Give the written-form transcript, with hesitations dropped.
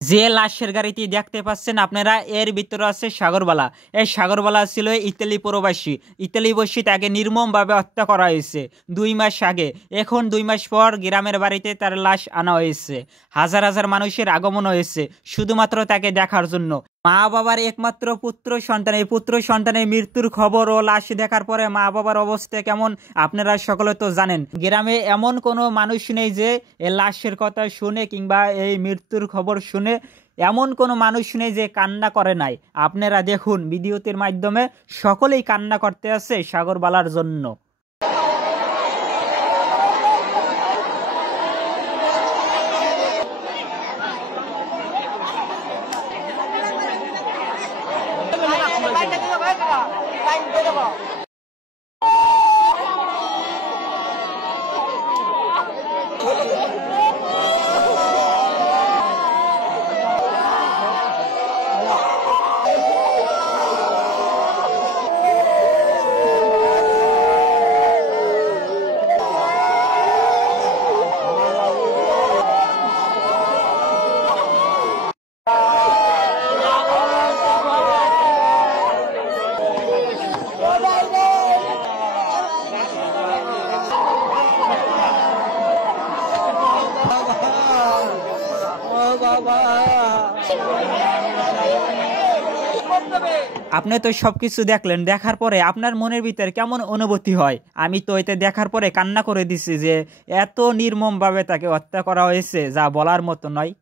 যে লাশের গাড়িটি দেখতে পাচ্ছেন আপনারা, এর ভিতরে আছে সাগরবালা। এই সাগরবালা ছিল ইতালি প্রবাসী। ইতালি বসে তাকে নির্মমভাবে হত্যা করা হয়েছে 2 মাস আগে। এখন 2 মাস পর গ্রামের বাড়িতে তার লাশ আনা হয়েছে। হাজার হাজার মানুষের আগমন হয়েছে শুধুমাত্র তাকে দেখার জন্য। মা বাবার একমাত্র পুত্র সন্তান, এই পুত্র সন্তানের মৃত্যুর খবর ও লাশ দেখার পরে মা বাবার অবস্থা কেমন আপনারা সকলে তো জানেন। গ্রামে এমন কোনো মানুষ নেই যে এই লাশের কথা শুনে কিংবা এই মৃত্যুর খবর শুনে এমন কোনো মানুষ নেই যে কান্না করে নাই। আপনারা দেখুন ভিডিওটির মাধ্যমে সকলেই কান্না করতে আছে সাগরবালার জন্য। আপনি তো সবকিছু দেখলেন, দেখার পরে আপনার মনের ভিতরে কেমন অনুভূতি হয়? আমি তো এতে দেখার পরে কান্না করে দিছি যে এত নির্মমভাবে তাকে হত্যা করা হয়েছে যা বলার মতো নয়।